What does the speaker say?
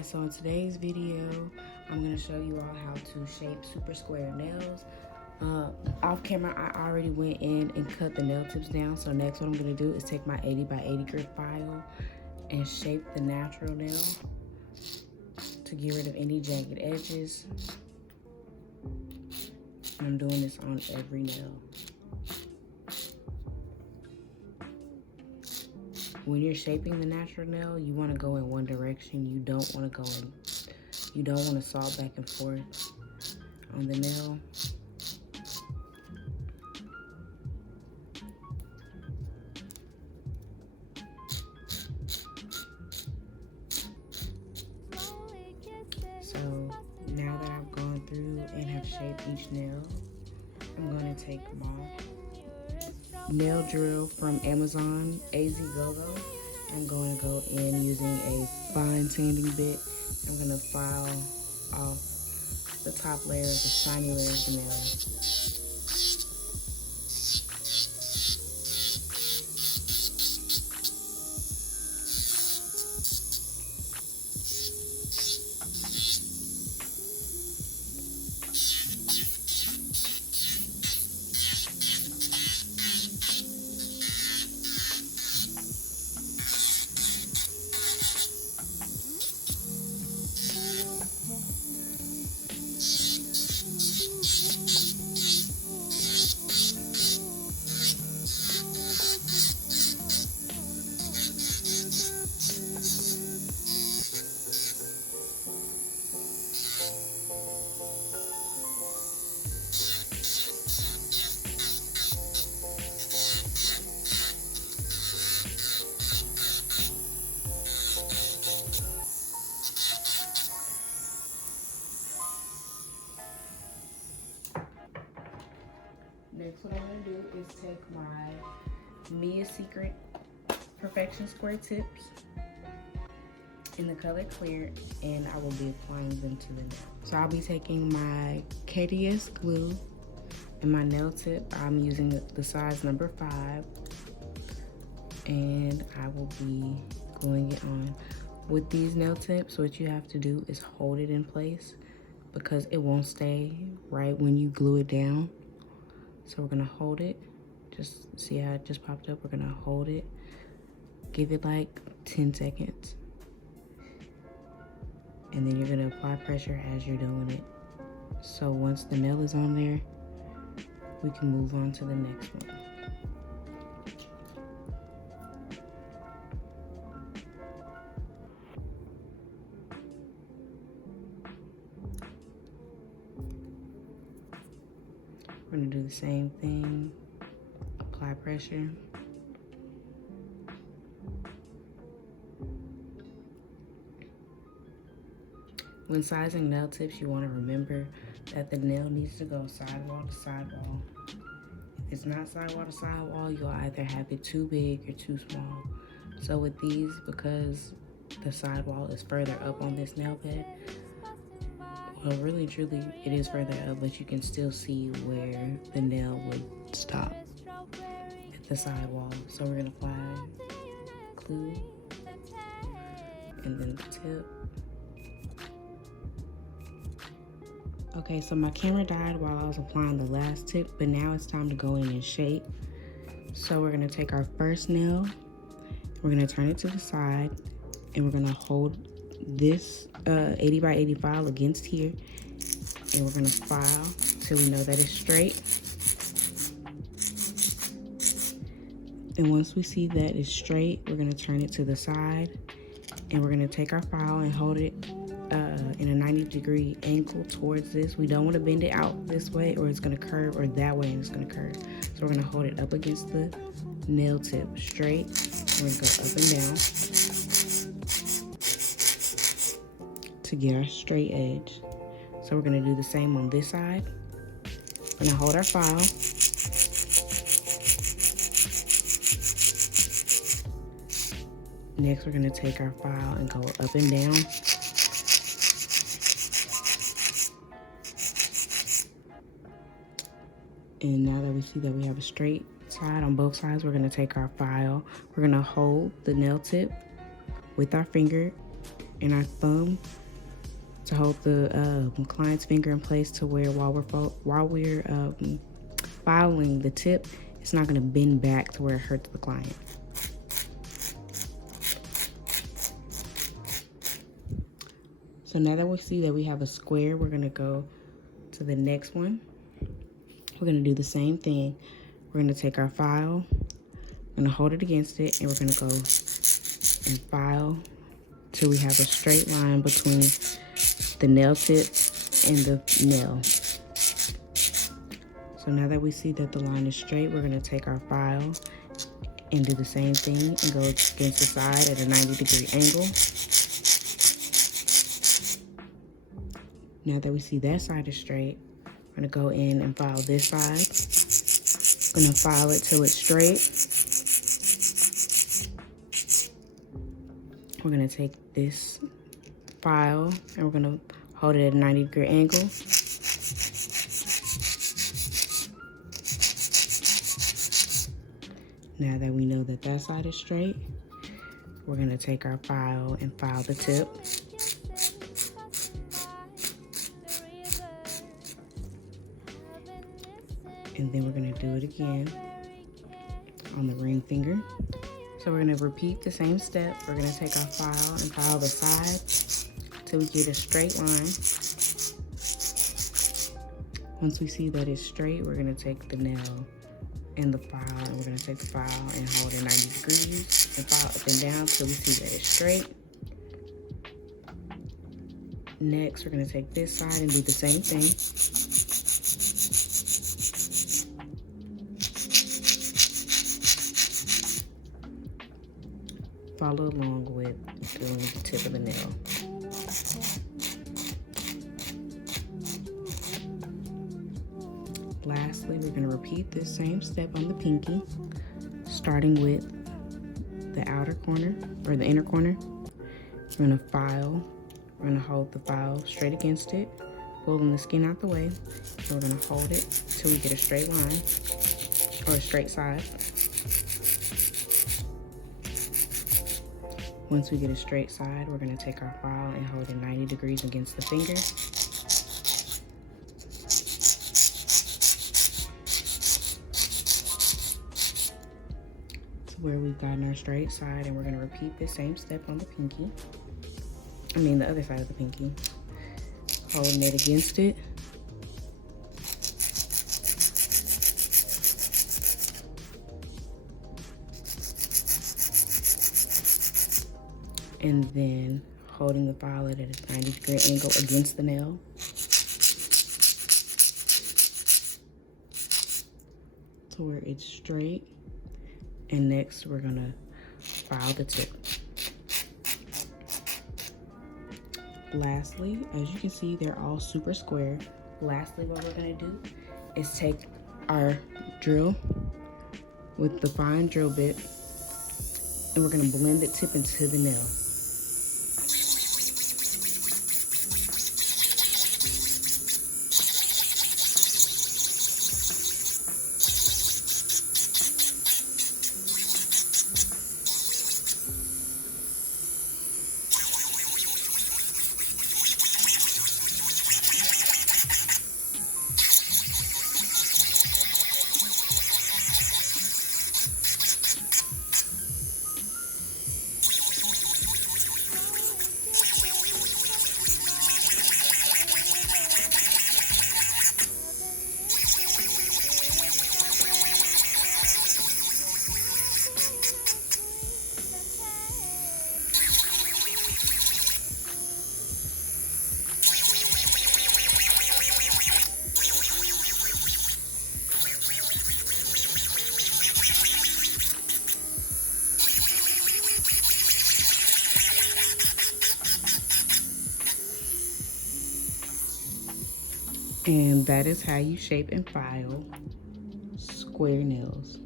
Alright, so in today's video, I'm going to show you all how to shape super square nails. Off camera, I already went in and cut the nail tips down. So next what I'm going to do is take my 80 by 80 grit file and shape the natural nail to get rid of any jagged edges. And I'm doing this on every nail. When you're shaping the natural nail, you want to go in one direction. You don't want to saw back and forth on the nail. So now that I've gone through and have shaped each nail, I'm going to take my nail drill from Amazon, AZ Go-Go. I'm going to go in using a fine sanding bit. I'm going to file off the top layer of the shiny layer of the nail. Next, what I'm going to do is take my Mia Secret Perfection Square Tips in the color clear, and I will be applying them to the nail. So I'll be taking my KDS glue and my nail tip. I'm using the size number 5, and I will be gluing it on. With these nail tips, what you have to do is hold it in place because it won't stay right when you glue it down. So we're gonna hold it. Just see how it just popped up? We're gonna hold it. Give it like 10 seconds. And then you're gonna apply pressure as you're doing it. So once the nail is on there, we can move on to the next one. We're gonna do the same thing, apply pressure. When sizing nail tips, you wanna remember that the nail needs to go sidewall to sidewall. If it's not sidewall to sidewall, you'll either have it too big or too small. So with these, because the sidewall is further up on this nail bed, well, really truly it is further up, but you can still see where the nail would stop at the sidewall. So we're gonna apply glue and then the tip. Okay, so my camera died while I was applying the last tip, but now it's time to go in and shape. So we're gonna take our first nail, we're gonna turn it to the side, and we're gonna hold this 80 by 80 file against here, and we're gonna file till we know that it's straight. And once we see that it's straight, we're gonna turn it to the side, and we're gonna take our file and hold it in a 90-degree angle towards this. We don't want to bend it out this way or it's gonna curve, or that way and it's gonna curve. So we're gonna hold it up against the nail tip straight. We're gonna go up and down to get our straight edge. So we're gonna do the same on this side. We're gonna hold our file. Next, we're gonna take our file and go up and down. And now that we see that we have a straight side on both sides, we're gonna take our file. We're gonna hold the nail tip with our finger and our thumb to hold the client's finger in place to where while we're filing the tip, it's not going to bend back to where it hurts the client. So now that we see that we have a square, we're going to go to the next one. We're going to do the same thing. We're going to take our file, we're going to hold it against it, and we're going to go and file till we have a straight line between the nail tip and the nail. So now that we see that the line is straight, we're going to take our file and do the same thing and go against the side at a 90-degree angle. Now that we see that side is straight, we're going to go in and file this side. We're going to file it till it's straight. We're going to take this file and we're going to hold it at a 90-degree angle. Now that we know that that side is straight, we're going to take our file and file the tip. And then we're going to do it again on the ring finger. So we're going to repeat the same step. We're going to take our file and file the side till we get a straight line. Once we see that it's straight, we're going to take the nail and the file, and we're going to take the file and hold it 90 degrees and file up and down till we see that it's straight. Next, we're going to take this side and do the same thing. Follow along with doing the tip of the nail. Lastly, we're going to repeat this same step on the pinky, starting with the outer corner or the inner corner. We're going to file. We're going to hold the file straight against it, pulling the skin out the way. And we're going to hold it till we get a straight line or a straight side. Once we get a straight side, we're going to take our file and hold it 90 degrees against the finger. Where we've gotten our straight side, and we're going to repeat the same step on the pinky. The other side of the pinky. Holding it against it. And then holding the file at a 90-degree angle against the nail. To where it's straight. And next, we're gonna file the tip. Lastly, as you can see, they're all super square. Lastly, what we're gonna do is take our drill with the fine drill bit, and we're gonna blend the tip into the nail. And that is how you shape and file square nails.